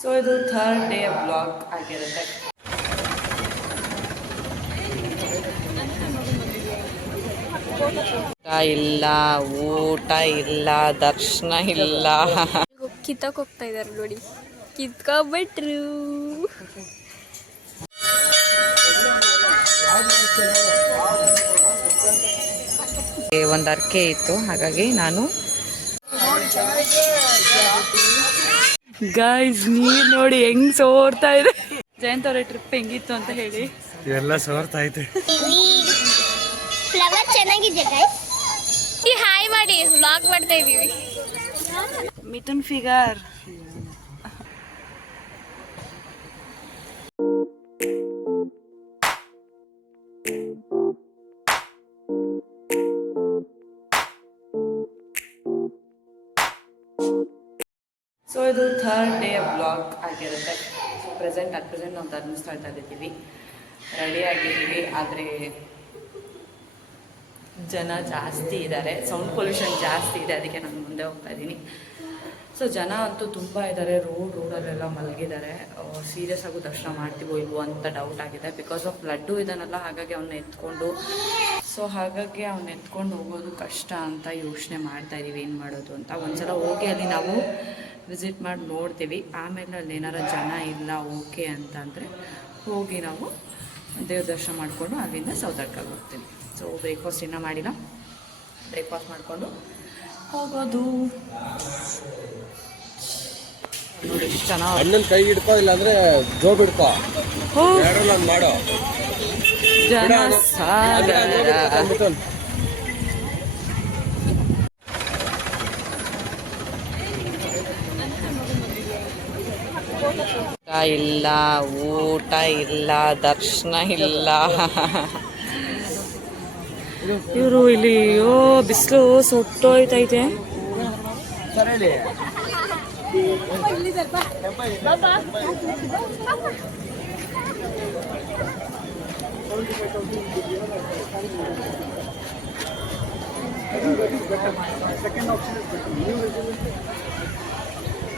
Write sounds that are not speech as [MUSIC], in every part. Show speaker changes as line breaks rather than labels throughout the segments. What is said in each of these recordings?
So ಇದು third day blog ಆಗಿರುತ್ತೆ. ಊಟ ಇಲ್ಲ ಊಟ ಇಲ್ಲ ದರ್ಶನ ಇಲ್ಲ.
ಕಿತ್ತಕ್ ಹೋಗ್ತಾ ಇದಾರೆ ನೋಡಿ. ಕಿತ್ಕೊಬಿಟ್ರು.
ಒಂದು ಅರ್ಕೆ ಇತ್ತು. ಹಾಗಾಗಿ ನಾನು ಗೈಸ್ ನೀರ್ ನೋಡಿ ಹೆಂಗ್ ಸೋರ್ತಾ ಇದೆ. ಜಯಂತ್ ಅವ್ರ ಟ್ರಿಪ್ ಹೆಂಗಿತ್ತು ಅಂತ ಹೇಳಿ.
ಎಲ್ಲ ಸೋರ್ತಾ ಐತೆ
ಫ್ಲವರ್ ಚೆನ್ನಾಗಿದೆ ಗೈಸ್ ಈ ಹಾಯ್ ಮಾಡಿ ವ್ಲಾಗ್ ಮಾಡ್ತಾ ಇದೀವಿ.
ಮಿಥುನ್ ಫಿಗರ್ ಇದು ಥರ್ಡ್ ಡೇ ಬ್ಲಾಗ್ ಆಗಿರುತ್ತೆ. ಸೊ ಪ್ರೆಸೆಂಟ್ ಅಟ್ ಪ್ರೆಸೆಂಟ್ ನಾವು ಧರ್ಮಸ್ಥಳದಲ್ಲಿದ್ದೀವಿ ರೆಡಿ ಆಗಿದ್ದೀವಿ, ಆದರೆ ಜನ ಜಾಸ್ತಿ ಇದ್ದಾರೆ. ಸೌಂಡ್ ಪೊಲ್ಯೂಷನ್ ಜಾಸ್ತಿ ಇದೆ, ಅದಕ್ಕೆ ನಾನು ಮುಂದೆ ಹೋಗ್ತಾ ಇದ್ದೀನಿ. ಸೊ ಜನ ಅಂತೂ ತುಂಬ ಇದ್ದಾರೆ. ರೋಡ್ ರೋಡಲ್ಲೆಲ್ಲ ಮಲಗಿದ್ದಾರೆ. ಸೀರಿಯಸ್ ಆಗು ದರ್ಶನ ಮಾಡ್ತೀವೋ ಇಲ್ವೋ ಅಂತ ಡೌಟ್ ಆಗಿದೆ. ಬಿಕಾಸ್ ಆಫ್ ಬ್ಲಡ್ಡು ಇದನ್ನೆಲ್ಲ ಹಾಗಾಗಿ ಅವನ್ನ ಎತ್ಕೊಂಡು ಸೊ ಹಾಗಾಗಿ ಅವನ್ನ ಎತ್ಕೊಂಡು ಹೋಗೋದು ಕಷ್ಟ ಅಂತ ಯೋಚನೆ ಮಾಡ್ತಾ ಇದೀವಿ. ಏನು ಮಾಡೋದು ಅಂತ. ಒಂದ್ಸಲ ಹೋಗಿ ಅಲ್ಲಿ ನಾವು ವಿಸಿಟ್ ಮಾಡಿ ನೋಡ್ತೀವಿ. ಆಮೇಲೆ ಅಲ್ಲಿ ಏನಾರ ಜನ ಇಲ್ಲ ಓಕೆ ಅಂತಂದರೆ ಹೋಗಿ ನಾವು ದೇವ್ರ ದರ್ಶನ ಮಾಡಿಕೊಂಡು ಅಲ್ಲಿಂದ ಸೌತಡ್ಕಾಗಿ ಹೋಗ್ತೀವಿ. ಸೊ ಬ್ರೇಕ್ಫಾಸ್ಟ್ ಇನ್ನೂ ಮಾಡಿಲ್ಲ. ಬ್ರೇಕ್ಫಾಸ್ಟ್ ಮಾಡಿಕೊಂಡು ಹೋಗೋದು. ನೋಡಿ ಚೆನ್ನಾಗಿ
ಅಣ್ಣನ ಕೈ ಹಿಡ್ಕೋ ಇಲ್ಲಾಂದ್ರೆ
ಹೋ
ಮಾಡೋ.
ಜನ ಸಾಗರ. ಇಲ್ಲ ಊಟ ಇಲ್ಲ ದರ್ಶನ ಇಲ್ಲ. ಇವರು ಇಲ್ಲಿ ಯೋ ಬಿಸಿಲು ಸುಟ್ಟೋಯ್ತೈತೆ.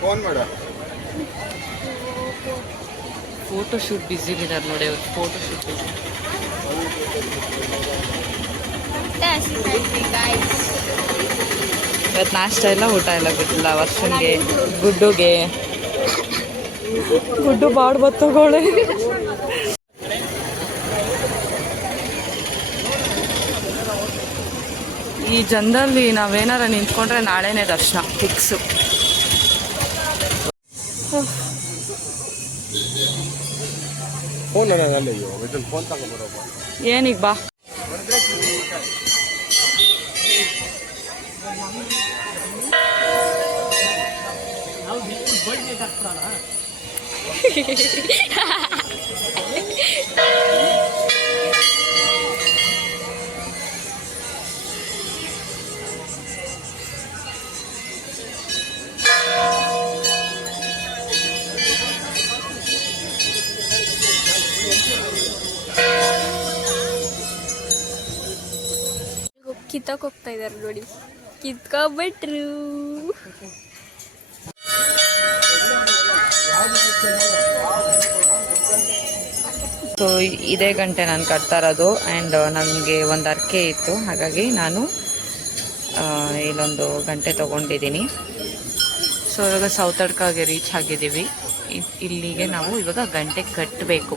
ಫೋನ್ ಮಾಡು.
ಫೋಟೋ ಶೂಟ್ ಬಿಜಿ ಇದ್ದಾರೆ ನೋಡಿ ಅವ್ರು ಫೋಟೋ ಶೂಟ್ ಇವತ್ತು ನಾಷ್ಟ ಇಲ್ಲ, ಊಟ ಇಲ್ಲ, ಗೊತ್ತಿಲ್ಲ. ವರ್ಷನ್ಗೆ ಗುಡ್ಡುಗೆ. ಗುಡ್ಡು ಬಾಡ್ ಬತ್ತಗೋಳೆ ಈ ಜನದಲ್ಲಿ ನಾವೇನಾರ ನಿಂತ್ಕೊಂಡ್ರೆ ನಾಳೆನೇ ದರ್ಶನ ಫಿಕ್ಸು ಏನೀಗ ಬಾ.
ಕಿತ್ತಕ್ ಹೋಗ್ತಾ ಇದಾರೆ ನೋಡಿ. ಕಿತ್ಕೊಬಿಟ್ರು.
ಸೊ ಇದೇ ಗಂಟೆ ನಾನು ಕಟ್ತಾ ಇರೋದು ಆ್ಯಂಡ್ ನನಗೆ ಒಂದು ಅರ್ಕೆ ಇತ್ತು. ಹಾಗಾಗಿ ನಾನು ಆ, ಇಲ್ಲೊಂದು ಗಂಟೆ ತೊಗೊಂಡಿದ್ದೀನಿ. ಸೊ ಇವಾಗ ಸೌತ್ ಅಡ್ಕಾಗೆ ರೀಚ್ ಆಗಿದ್ದೀವಿ. ಇಲ್ಲಿಗೆ ನಾವು ಇವಾಗ ಗಂಟೆ ಕಟ್ಟಬೇಕು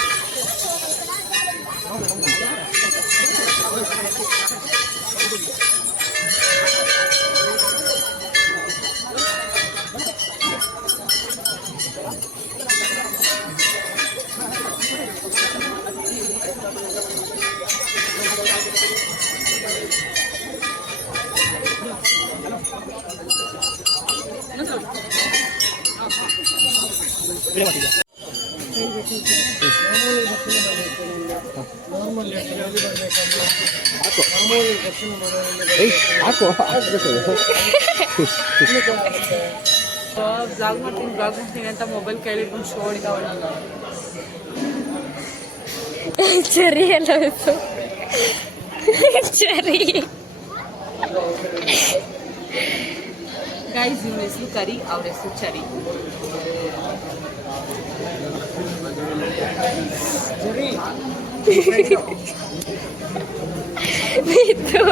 ಏಯ್, ಹಾಕು ಹಾಕ್ಬೇಕು
ಬ್ಲಾಗ್ ಮಾಡ್ತೀನಿ ಬ್ಲಾಗ್ ಮಾಡ್ತೀನಿ ಅಂತ ಮೊಬೈಲ್ ಕೇಳಿಕೊಂಡು ಶೋ ಹೊಡಿತಾವಳ
ಚರಿ ಎಲ್ಲ ಇತ್ತು ಚರಿ
ಗೈಸ್ ಇವ್ನ ಹೆಸರು ಕರಿ ಅವ್ರ ಹೆಸರು ಚರಿ
ಇತ್ತು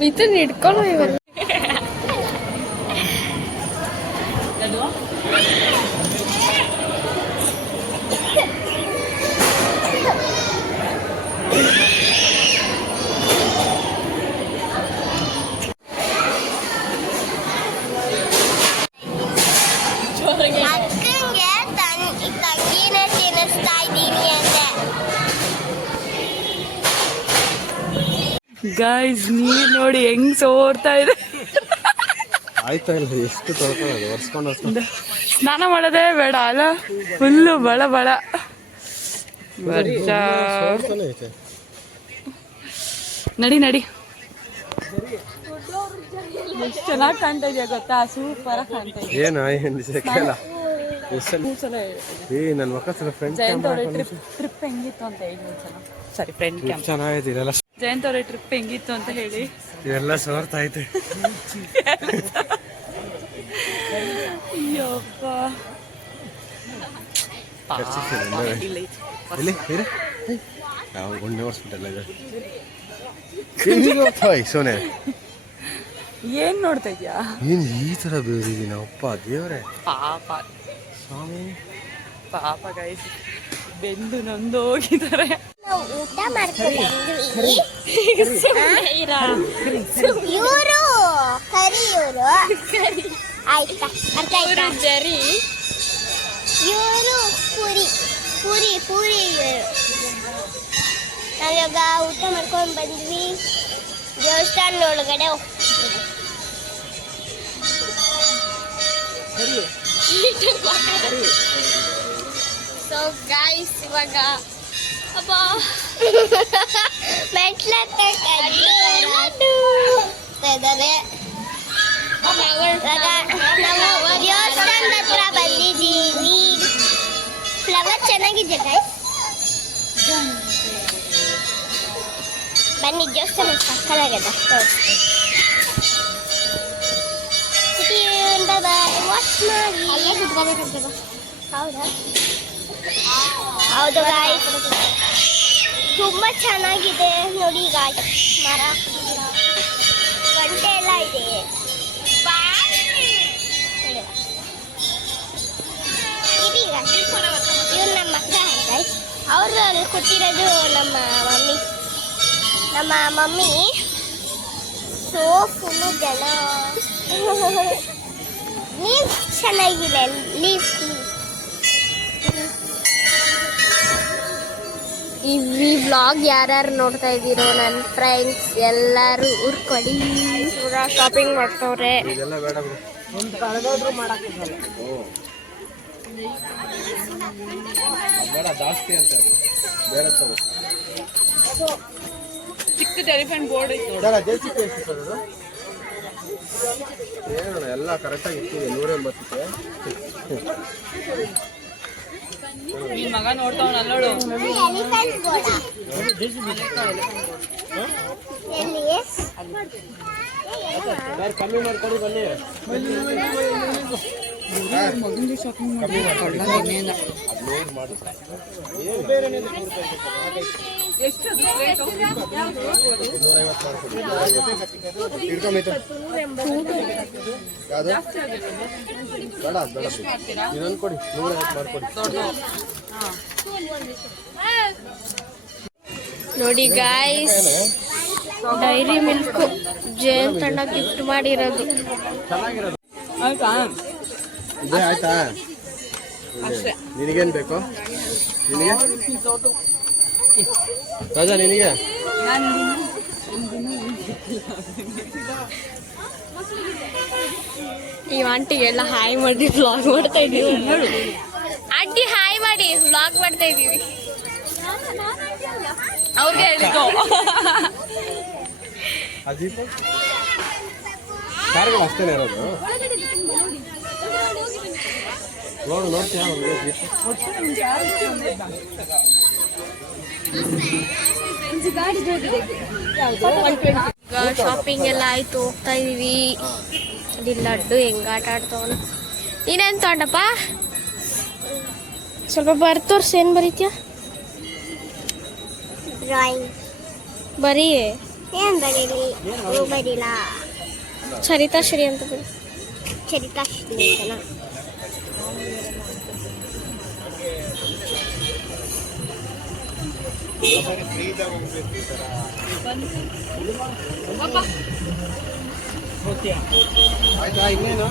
ಮಿಥುನ್ ಹಿಡ್ಕೊಳ್ಳೋ ಇವೆಲ್ಲ.
ಗೈಸ್ ನೀರ್ ನೋಡಿ ಹೆಂಗ್ ಸೋರ್ತಾ ಇದೆ.
ಆಯ್ತಾ ಇಲ್ಲ ಎಷ್ಟು ಒರ್ಸ್ಕೊಂಡು
ಸ್ನಾನ ಮಾಡೋದೇ ಬೇಡ ಅಲ್ಲ? ಫುಲ್ಲು ಬಳ ಬಳ. ವರ್ಷ ನಡಿ ನಡಿ. ಎಷ್ಟು ಚೆನ್ನಾಗಿ ಕಾಣ್ತಾ ಇದೆಯಾ ಗೊತ್ತಾ? ಸೂಪರ್ ಆಗಿ ಕಾಣ್ತಾ ಇದೆ.
ಏನು ಏನು ಸಿಕ್ಕಲ್ಲ ಎಷ್ಟು ಏ ನನ್ನ ಮಕ್ಕ ಸಲ ಫ್ರೆಂಡ್
ಜಯಂತ್ ಟ್ರಿಪ್ ಟ್ರಿಪ್ ಹೆಂಗಿತ್ತು ಅಂತ ಹೇಳಿ ಒಂದ್ಸಲ. ಸರಿ ಫ್ರೆಂಡ್
ಇದೆಲ್ಲ
ಜಯಂತ್ ಅವ್ರ ಟ್ರಿಪ್ ಹೆಂಗಿತ್ತು ಅಂತ ಹೇಳಿ.
ಎಲ್ಲ ಸೋರ್ತಾ ಐತೆ.
ಅಯ್ಯಪ್ಪ
ಗುಂಡೆ ಹೊರ್ಸ್ಬಿಟ್ಟಲ್ಲ ಇದು ಸೋನೆ?
ಏನ್ ನೋಡ್ತಾ ಇದ್ಯಾ?
ಏನು ಈ ಥರ ಬೇರಿದೀನಿ ಅಪ್ಪ ದೇವರೇ.
ಪಾಪ.
ಸ್ವಾಮಿ.
ಪಾಪ ಗೈಸ್ ಬೆಂದು ನೊಂದು ಹೋಗಿದ್ದಾರೆ
ನಾವು ಊಟ ಮಾಡ್ಕೊಂಡು ಬಂದ್ವಿ ಇವರು ಕರಿ ಇವರು. ಆಯ್ತಾ ಅರ್ಥ ಆಯ್ತಾ?
ಜರಿ.
ಇವರು ಪುರಿ ಪೂರಿ ಪೂರಿ ಇವರು. ನಾವಿವಾಗ ಊಟ ಮಾಡ್ಕೊಂಡು ಬಂದ್ವಿ. ದೇವಸ್ಥಾನದ ಒಳಗಡೆ ಹೋಗ್ತಿದ್ವಿ.
ಸೊ ಗಾಯ್ಸ್ [LAUGHS] ಇವಾಗ ಅಪ್ಪ
ಮೆಟ್ಲ ಇದ್ದಾರೆ ನಾವು ದೇವಸ್ಥಾನದ ಹತ್ರ ಬಂದಿದ್ದೀವಿ ಫ್ಲವರ್ ಚೆನ್ನಾಗಿದೆ ಗೈಸ್ ಬನ್ನಿ ದೇವಸ್ಥಾನ ಸಕ್ಕಲಾಗದ ವಾಚ್ ಮಾಡಿ ಹೌದಾ ಹೌದು ಗಾಯ್ಸ್ ತುಂಬಾ ಚೆನ್ನಾಗಿದೆ. ನೋಡಿ ಈಗ ಮರ. ಗಂಟೆ ಎಲ್ಲ ಇದೆ. ಇವ್ರು ನಮ್ಮ ಗೈಸ್ ಅವರು ಅಲ್ಲಿ ಕೂತಿರೋದು ನಮ್ಮ ಮಮ್ಮಿ. ನಮ್ಮ ಮಮ್ಮಿ ಸೋ ಜನ. ಲೀವ್ ಚೆನ್ನಾಗಿದೆ ಲೀವ್
ಈ ವ್ಲಾಗ್ ಯಾರ್ಯಾರು ನೋಡ್ತಾ ಇದ್ದೀರೋ ನನ್ನ ಫ್ರೆಂಡ್ಸ್ ಎಲ್ಲರೂ ಉರ್ಕೊಡಿ ಶಾಪಿಂಗ್ ಮಾಡ್ತವ್ರೆ.
ಇದೆಲ್ಲ ಬೇಡ ಬಿಡು. ಓ. ಬೇಡ ಜಾಸ್ತಿ ಅಂತ ಅದು. ಬೇರೆ ತಗೋ.
ಚಿಕ್ಕ ಎಲಿಫೆಂಟ್ ಬೋರ್ಡ್ ಇತ್ತು.
ಬೇಡ ದೇಸಿ ಎಷ್ಟು ಸರ್ ಅದು. ಏನಣ್ಣ ಎಲ್ಲ ಕರೆಕ್ಟಾಗಿ ಇಟ್ಟಿದೆ ನೂರ ಎಂಬತ್ತಕ್ಕೆ.
ನಿನ್ ಮಗ ನೋಡ್ತಾವ್
ಎಲ್ಲಿ
ಕಮ್ಮಿ ಮಾಡ್ಕೊಡಿ ಬನ್ನಿ.
ಮಗಂದು ಶಾಪಿಂಗ್ ಮಾಡಿ ಎಷ್ಟು
ಇಟ್ಕೊಂಬೈತೆ ಯಾವುದು ಬೇಡ ಬೇಡ ಇದೊಂದು ಕೊಡಿ ನೂರ ಐವತ್ತು ಮಾಡ್ಕೊಡಿ
ನೋಡಿ ಗಾಯ್ಸ್ ಡೈರಿ ಮಿಲ್ಕ್ ಜೇನ್ ಅಣ್ಣ ಗಿಫ್ಟ್ ಮಾಡಿರೋದು.
ಆಯ್ತಾ?
ಇದೇ ಆಯ್ತಾ? ನಿನಗೇನು ಬೇಕು? ನಿನಗೆ? ರಾಜಾ ನಿನಗೆ?
ನಾನು
ಈ ಆಂಟಿಗೆಲ್ಲ ಹಾಯ್ ಮಾಡಿ ಬ್ಲಾಗ್ ಮಾಡ್ತಾ ಇದೀವಿ ಆಂಟಿ ಹಾಯ್ ಮಾಡಿ ಬ್ಲಾಗ್ ಮಾಡ್ತಾ ಇದೀವಿ
ಅವ್ರಿಗೆ ಹೇಳಿದ್ದು.
ಅಜಿತ್? ಕಾರ್ಗಳು ಅಷ್ಟೇ ಇರೋದು? ನೋಡು ನೋಡ್ತೀಯ
ಈಗ ಶಾಪಿಂಗ್ ಎಲ್ಲ ಆಯ್ತು ಹೋಗ್ತಾ ಇದೀವಿ. ಇಲ್ಲಿ ಲಡ್ಡು ಹೆಂಗ ಆಟ ಆಡ್ತವನು ನೀನೇನ್ ತಗೊಂಡಪ್ಪ? ಸ್ವಲ್ಪ ಬರ್ತೋರ್ಸ್ ಏನ್ ಬರೀತ್ಯಾ?
ಡ್ರಾಯಿಂಗ್
ಬರೀ
ಏನ್ ಬರೀಲಿ? ಬರೀಲ?
ಸರಿತಾ ಶ್ರೀ ಅಂತ ಬರೀ.
ಚರಿತಾಶ್ರೀ ಅಂತನಾ
ಆಯ್ತಾ ಇನ್ನೇನು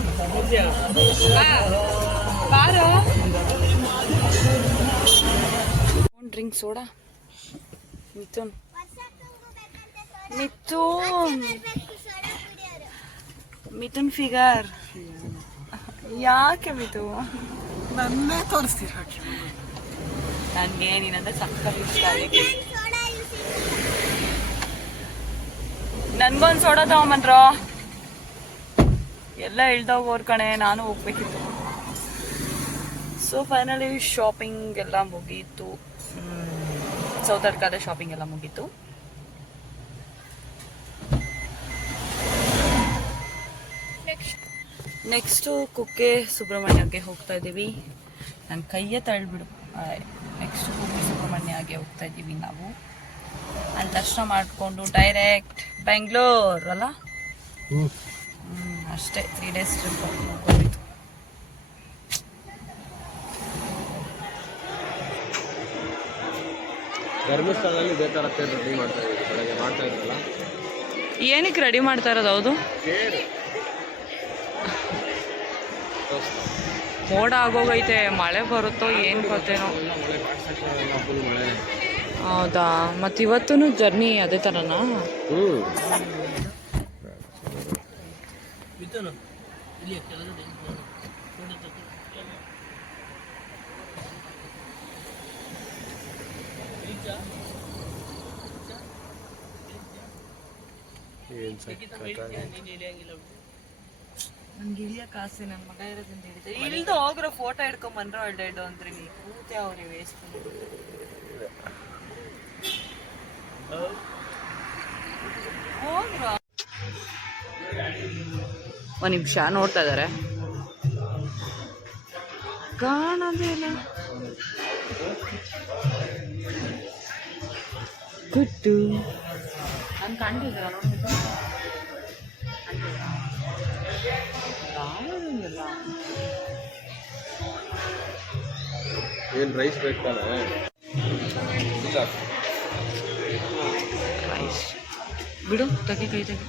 drink soda Mithun Mithun Mithun figure. ಯಾಕೆ ಮಿಥು?
ನನ್ನೇ ತೋರಿಸ್ತೀರ
ನನಗೆ ನೀನಂದ್ರೆ ಇಷ್ಟ ಅದಕ್ಕೆ ನನ್ಗೊಂದು ಸೋಡಾ ತಗೊಂಬಂದ್ರ. ಎಲ್ಲ ಇಳ್ದೋಗೋರ್ ಕಣೆ ನಾನು ಹೋಗ್ಬೇಕಿತ್ತು. ಸೊ ಫೈನಲಿ ಶಾಪಿಂಗ್ ಎಲ್ಲ ಮುಗೀತು. ಸೌತಡ್ಕಾದ ಶಾಪಿಂಗ್ ಎಲ್ಲ ಮುಗೀತು. ನೆಕ್ಸ್ಟು ಕುಕ್ಕೆ ಸುಬ್ರಹ್ಮಣ್ಯಕ್ಕೆ ಹೋಗ್ತಾ ಇದ್ದೀವಿ ನನ್ನ ಕೈಯೇ ತಳ್ಳಿಬಿಡು ನೆಕ್ಸ್ಟ್ ಕುಕ್ಕೆ ಸುಬ್ರಹ್ಮಣ್ಯಗೆ ಹೋಗ್ತಾ ಇದ್ದೀವಿ ನಾವು. ಅಲ್ಲಿ ದರ್ಶನ ಮಾಡಿಕೊಂಡು ಡೈರೆಕ್ಟ್ ಬೆಂಗಳೂರು ಅಲ್ಲ? ಅಷ್ಟೇ. ತ್ರೀ ಡೇಸ್ ಟ್ರಿಪ್ ಮುಗೋಯ್ತು
ಧರ್ಮಸ್ಥಳದಲ್ಲಿ ಇದೇ ಥರ ರೆಡಿ ಮಾಡ್ತಾ ಇದ್ದೀವಿ. ಬೆಳಗ್ಗೆ ಮಾಡ್ತಾ ಇದ್ರಲ್ಲ
ಏನಕ್ಕೆ ರೆಡಿ ಮಾಡ್ತಾ ಇರೋದು? ಹೌದು. ಮೋಡ ಆಗೋಗೈತೆ ಮಳೆ ಬರುತ್ತೋ ಏನು ಗೊತ್ತೇನೋ. ಹೌದಾ? ಮತ್ತು ಇವತ್ತೂ ಜರ್ನಿ ಅದೇ ಥರನಾ
ಏನು
ನನ್ಗೆ ಆಸೆ ಮಗ ಹೋಗ್ರ ಫೋಟೋ ಒಳ್ಳೆ ಅಂದ್ರೆ ನೀ ಕೂತೆ ಅವ್ರಿ ವೇಸ್ಟ್ ಒಂದು ನಿಮಿಷ ನೋಡ್ತಾ ಇದಾರೆ. ಕಾಣೋದೇ ಇಲ್ಲ ಗುಟ್ಟು ನಾನು
ಏನು ರೈಸ್ ಬೇಕು ತಾನೆ? ಇಲ್ಲ.
ರೈಸ್ ಬಿಡು ತೆಗಿ ಕೈ ತೆಗಿ